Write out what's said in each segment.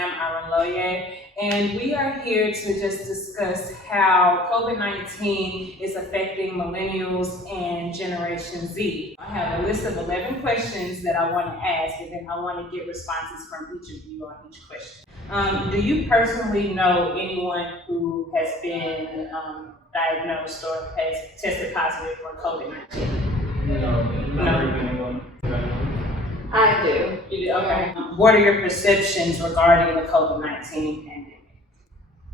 Sam Aranloye, and we are here to just discuss how COVID-19 is affecting millennials and Generation Z. I have a list of 11 questions that I want to ask, and then I want to get responses from each of you on each question. Do you personally know anyone who has been diagnosed or has tested positive for COVID-19? No, not really anyone. I do. You do? Okay. What are your perceptions regarding the COVID-19 pandemic?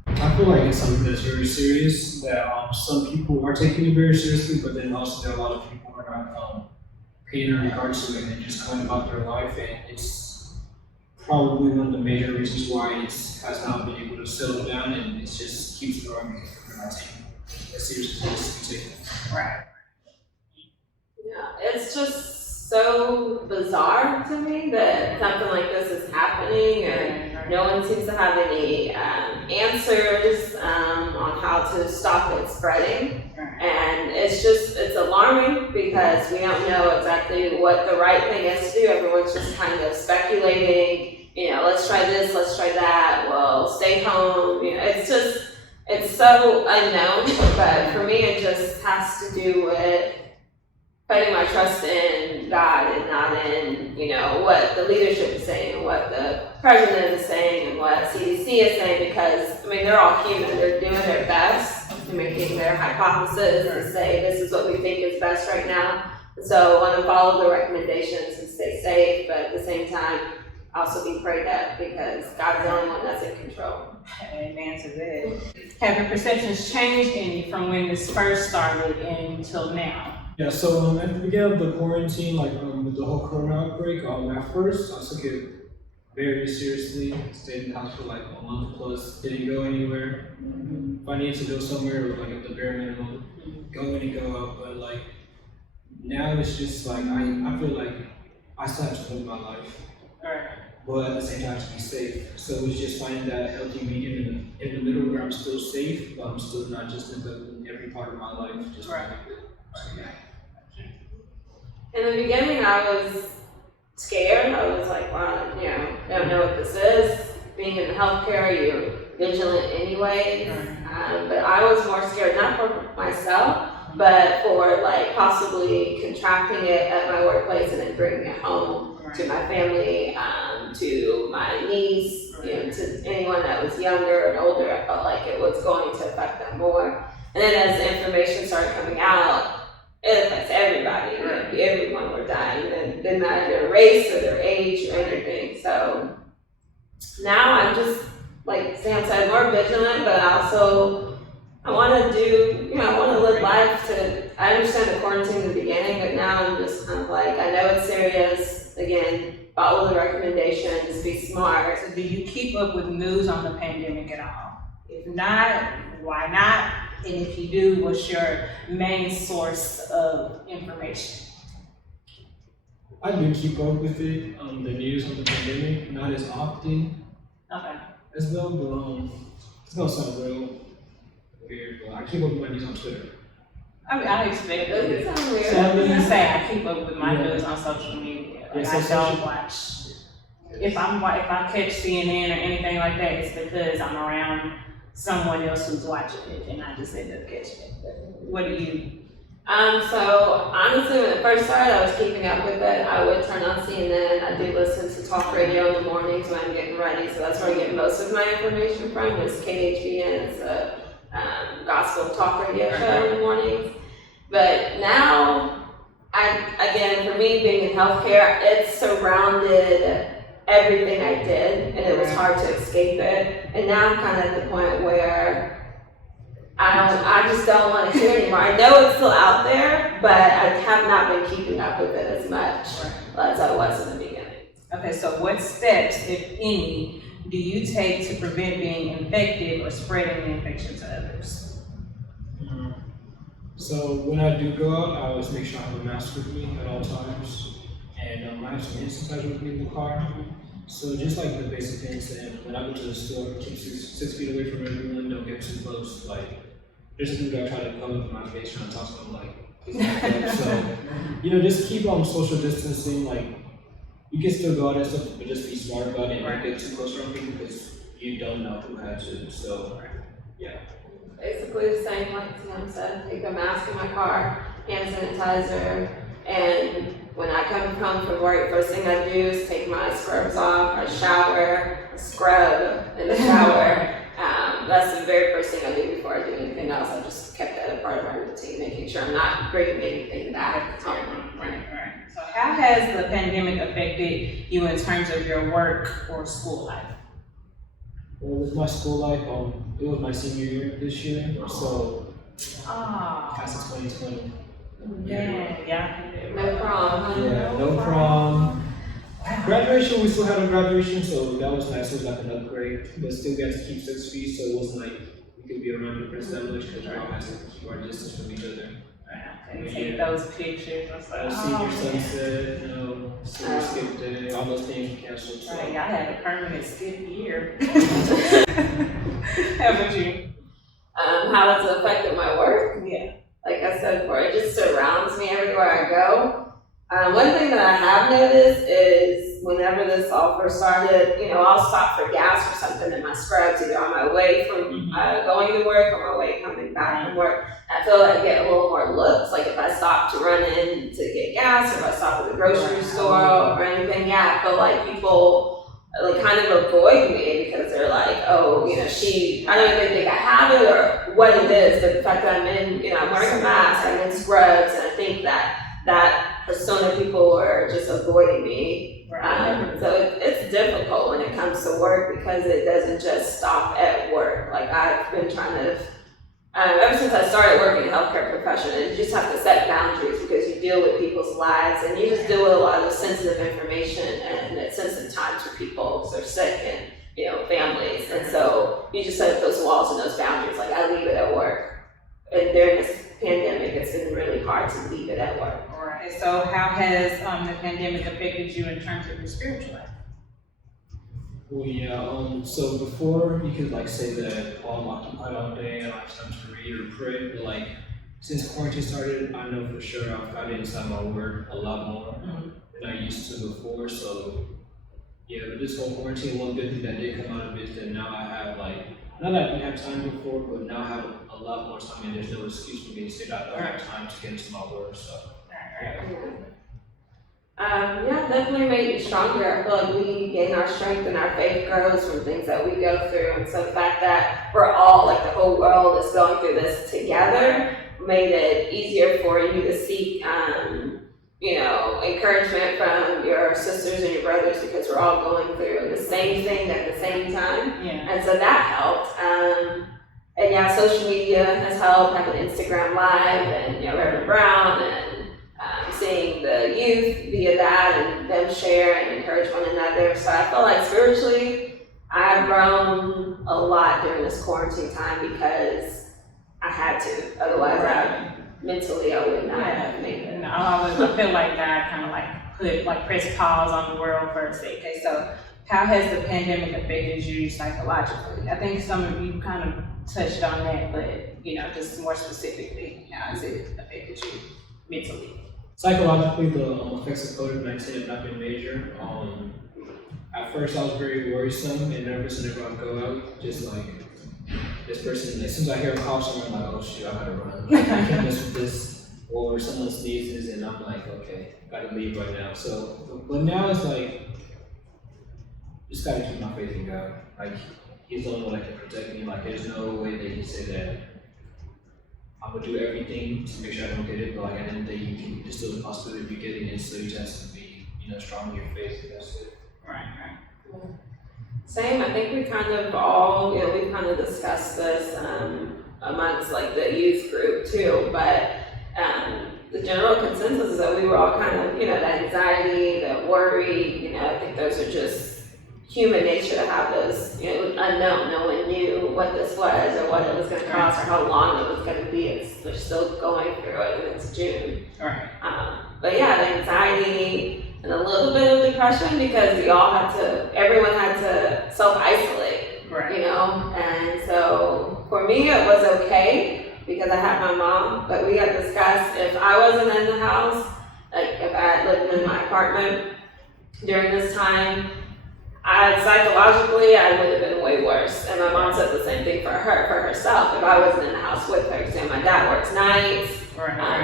I feel like it's something that's very serious, that some people are taking it very seriously, but then also there are a lot of people who are not paying in regards to it and just going about their life, and it's probably one of the major reasons why it has not been able to settle down, and it just keeps growing because we're not taking it as seriously as we take it. Right. Yeah, it's just so bizarre to me that something like this is happening, and no one seems to have any answers on how to stop it spreading. And it's alarming because we don't know exactly what the right thing is to do. Everyone's just kind of speculating, let's try this, let's try that, well, stay home. It's so unknown, but for me it just has to do with putting my trust in God and not in, what the leadership is saying and what the president is saying and what CDC is saying, because, they're all human. They're doing their best to making their hypothesis and say this is what we think is best right now. So I want to follow the recommendations and stay safe, but at the same time, also be prayed up because God's the only one that's in control. Amen to that. Have your perceptions changed any from when this first started until now? Yeah, so at the beginning of the quarantine, with the whole corona outbreak, at first I took it very seriously. Stayed in the house for a month plus, didn't go anywhere. If I needed to go somewhere, it was at the bare minimum, go in and go out. But now it's just I feel like I still have to live my life, but at the same time to be safe. So it's just finding that healthy medium in the middle where I'm still safe, but I'm still not just neglecting every part of my life. Just In the beginning, I was scared. I was like, wow, don't know what this is. Being in healthcare, you're vigilant anyways. But I was more scared, not for myself, but for possibly contracting it at my workplace and then bringing it home to my family, to my niece, to anyone that was younger and older. I felt like it was going to affect them more. And then as the information started coming out, it affects everybody. Everyone were dying. It didn't matter their race or their age or anything. So now I'm just, like Sam said, more vigilant, but I want to live life I understand the quarantine in the beginning, but now I'm just kind of I know it's serious. Again, follow the recommendations, be smart. So do you keep up with news on the pandemic at all? If not, why not? And if you do, what's your main source of information? I do keep up with it, the news on the pandemic, not as often as well, but it's gonna sound real weird, but I keep up with my news on Twitter. I expect it. It sounds weird. So I say I keep up with my news on social media. I don't watch. If I catch CNN or anything like that, it's because I'm around someone else who's watching it, and I just end up catching it. What do you? So honestly, when it first started, I was keeping up with it. I would turn on CNN. I do listen to talk radio in the mornings when I'm getting ready, so that's where I get most of my information from. Is KHVN, it's a gospel talk radio show in the mornings. But now, again, for me being in healthcare, it surrounded everything I did, and it was hard to escape it. And now I'm kind of at the point where I just don't want to hear anymore. I know it's still out there, but I have not been keeping up with it as much as I was in the beginning. Okay, so what steps, if any, do you take to prevent being infected or spreading the infection to others? So when I do go out, I always make sure I have a mask with me at all times, and I have some hand sanitizer with me in the car. So just the basic things, and when I go to the store, keep 6 feet away from everyone, don't get too close. There's a dude I try to come up to my face trying to talk to him, so just keep social distancing. you can still go out and stuff, but just be smart about it and don't get too close around people because you don't know who has it. So, yeah. Basically the same like Tim said, take a mask in my car, hand sanitizer, and when I come home from work, first thing I do is take my scrubs off, I shower, I scrub in the shower. That's the very first thing I do before I do anything else. I just kept that a part of my routine, making sure I'm not bringing anything back home. Right. So how has the pandemic affected you in terms of your work or school life? Well, with my school life, it was my senior year this year, so class of 2020. Yeah. No prom. Yeah, no prom. Graduation, we still had a graduation, so that was nice. It was like an upgrade, but still got to keep 6 feet, so it wasn't like we could be around different that much because we all had to keep our distance from each other. And take those pictures and stuff. Senior sunset, senior skip day, all those things canceled. So. Right, I had a permanent skip year. How about you? How has it affected my work? Yeah. Like I said before, it just surrounds me everywhere I go. One thing that I have noticed is whenever this all first started, I'll stop for gas or something in my scrubs, either on my way from going to work or my way coming back from work. I feel like I get a little more looks, like if I stop to run in to get gas or if I stop at the grocery store or anything, I feel like people like kind of avoid me because they're like, oh, I don't even think I have it or what it is, but the fact that I'm wearing a mask, I'm in scrubs, and I think that persona people are just avoiding me. So it's difficult when it comes to work because it doesn't just stop at work. Like I've been trying to, ever since I started working in the healthcare profession, you just have to set boundaries because you deal with people's lives and you just deal with a lot of sensitive information and at sensitive times for people because they're sick and families. And so you just set up those walls and those boundaries. Like I leave it at work. And during this pandemic, it's been really hard to leave it at work. All right. So how has the pandemic affected you in terms of your spiritual life? Well, yeah, so before you could like say that I'm occupied all day and I have time to read or pray, but like since quarantine started, I know for sure I've got inside my word a lot more than I used to before. So yeah, but this whole quarantine, one good thing that did come out of it is that now I have like, not that I didn't have time before, but now I have a lot more time and there's no excuse for me to say that I don't have time to get into my word, so. Definitely made me stronger. I feel like we gain our strength and our faith grows from things that we go through. And so the fact that we're all, like the whole world is going through this together made it easier for you to seek, encouragement from your sisters and your brothers because we're all going through the same thing at the same time. Yeah. And so that helped. And social media has helped, having Instagram Live and Reverend Brown and seeing the youth via that and them share and encourage one another. So I feel like spiritually, I've grown a lot during this quarantine time because I had to. Otherwise, mentally, I would not have made it. No, I feel like God kind of press pause on the world for a second. Okay, so how has the pandemic affected you psychologically? I think some of you kind of touched on that, but just more specifically, how has it affected you mentally? Psychologically, the effects of COVID-19 have not been major. At first, I was very worrisome and nervous whenever I go out. Just like this person, as soon as I hear a cough somewhere, I'm like, oh shoot, I gotta run. I can't mess with this. Or someone sneezes, and I'm like, okay, gotta leave right now. So, but now it's like, just gotta keep my faith in God. Like, He's the only one that can protect me. Like, there's no way that He said that I'm gonna do everything to make sure I don't get it, but like at the end of the day, there's still the possibility of you getting it, so you just have to be, strong in your faith, and that's it. Right. Same, I think we kind of all, we've kind of discussed this amongst like the youth group too, but the general consensus is that we were all kind of, the anxiety, the worry, I think those are just human nature to have those, unknown. No one knew what this was or what it was going to cost or how long it was going to be. They're still going through it, and it's June. Right. But yeah, the anxiety and a little bit of depression because everyone had to self-isolate, right. And so for me it was okay because I had my mom, but we had discussed if I wasn't in the house, like if I lived in my apartment, during this time, psychologically, I would have been way worse. And my mom said the same thing for herself, if I wasn't in the house with her. So my dad works nights,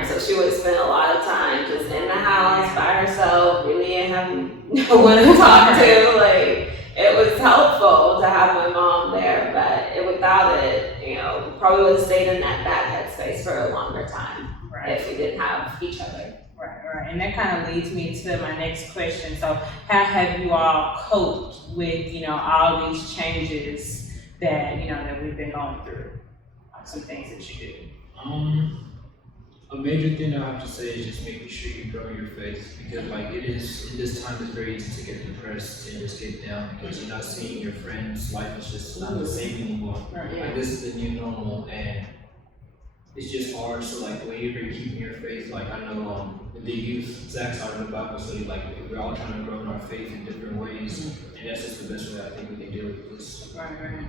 so she would have spent a lot of time just in the house by herself, really didn't have no one to talk to. Like, it was helpful to have my mom there, but without it, probably would have stayed in that bad headspace for a longer time if we didn't have each other. Right. And that kind of leads me to my next question. So how have you all coped with, all these changes that, that we've been going through? Like some things that you do. A major thing I have to say is just making sure you grow your faith, because it is, in this time, it's very easy to get depressed and just get down because you're not seeing your friends. Life is just not the same anymore. Like, this is the new normal, and it's just hard. So whenever you're keeping your faith, I know with the youth, Zach started the Bible study, we're all trying to grow in our faith in different ways, and that's just the best way I think we can deal with this. Right.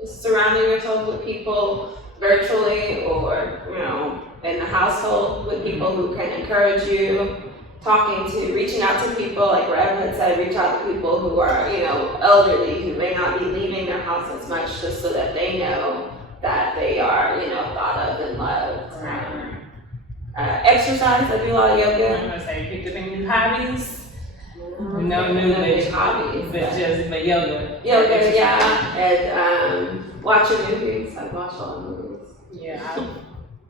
Just surrounding yourself with people virtually or, in the household with people who can encourage you, reaching out to people, like Rev had said, reach out to people who are, elderly, who may not be leaving their house as much, just so that they know that they are, thought of and loved. Exercise, I do a lot of yoga. I'm gonna say, picked up any new hobbies? No new hobbies, but yoga. Yoga, yeah, and watching movies. I've watched all the movies. Yeah,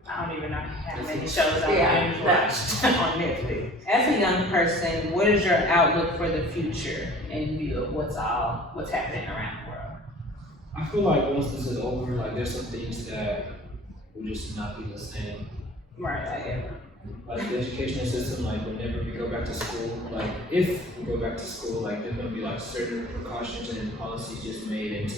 I don't even know how many shows I've watched on Netflix. As a young person, what is your outlook for the future in view of what's happening around the world? I feel like once this is over, there's some things that will just not be the same. Right, Like the educational system, whenever we go back to school, if we go back to school, there's gonna be certain precautions and policies just made, and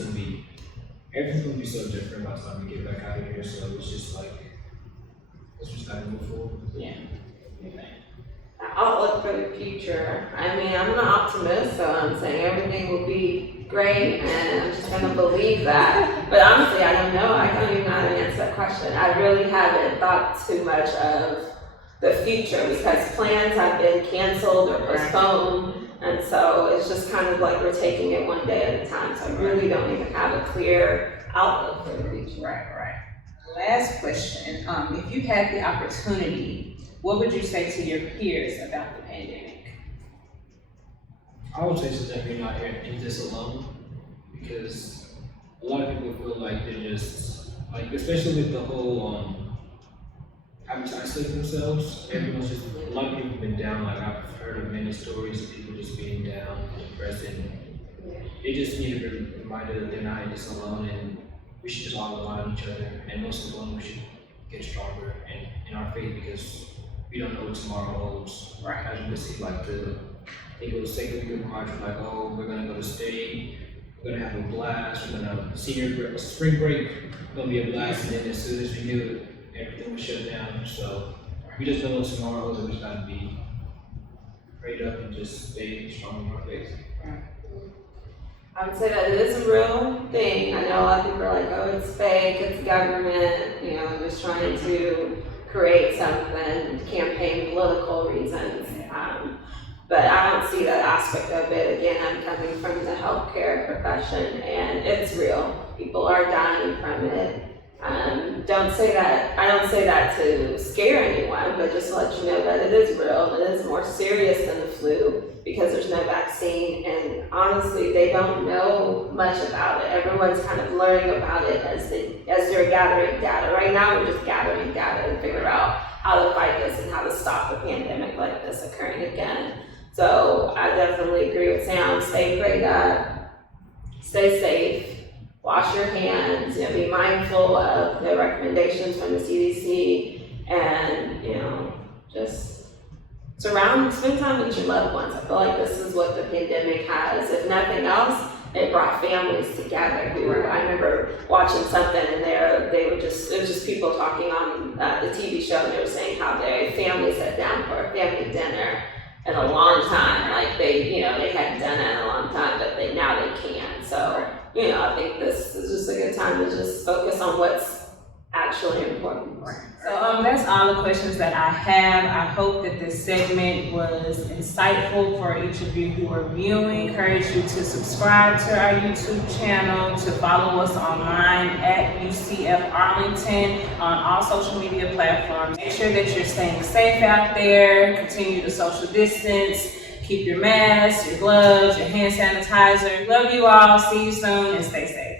everything's gonna be so different by the time we get back out of here. So it's just let's just gotta move forward. Yeah. Outlook for the future. I mean, I'm an optimist, so I'm saying everything will be great, and I'm just gonna believe that. But honestly, I don't know. I don't even know how to answer that question. I really haven't thought too much of the future because plans have been canceled or postponed, and so it's just kind of like we're taking it one day at a time. So I really don't even have a clear outlook for the future. Right. Last question. If you had the opportunity, what would you say to your peers about the pandemic? I would say to them, you're not in this alone, because a lot of people feel like they're just especially with the whole having to isolate themselves. Everyone's just, a lot of people have been down. I've heard of many stories of people just being down, depressed, and they just need to be reminded that they're not in this alone, and we should just all rely on each other. And most of all, we should get stronger in our faith, because we don't know what tomorrow holds. Right. As you can see, I think it was second week of March, we're gonna go to state, we're gonna have a blast, we're gonna have spring break, gonna be a blast, and then as soon as we knew it, everything was shut down. So we just don't know what tomorrow holds, and we just gotta be prayed up and just stay strong in our faith. I would say that it is a real thing. I know a lot of people are like, oh, it's fake, it's government, just trying to create something, campaign political reasons. But I don't see that aspect of it. Again, I'm coming from the healthcare profession, and it's real. People are dying from it. I don't say that to scare anyone, but just to let you know that it is real. It is more serious than the flu because there's no vaccine, and honestly, they don't know much about it. Everyone's kind of learning about it as they're gathering data. Right now, we're just gathering data to figure out how to fight this and how to stop a pandemic like this occurring again. So I definitely agree with Sam. Stay prayed up, stay safe, wash your hands, be mindful of the recommendations from the CDC, and just spend time with your loved ones. I feel like this is what the pandemic has. If nothing else, it brought families together. I remember watching something, and it was just people talking on the TV show, and they were saying how their family sat down for a family dinner in a long time. They hadn't done that in a long time, but now they can. So I think this is just a good time to just focus on what's actually actually important. So that's all the questions that I have. I hope that this segment was insightful for each of you who are viewing. Encourage you to subscribe to our YouTube channel, to follow us online at UCF Arlington on all social media platforms. Make sure that you're staying safe out there. Continue to social distance. Keep your mask, your gloves, your hand sanitizer. Love you all. See you soon and stay safe.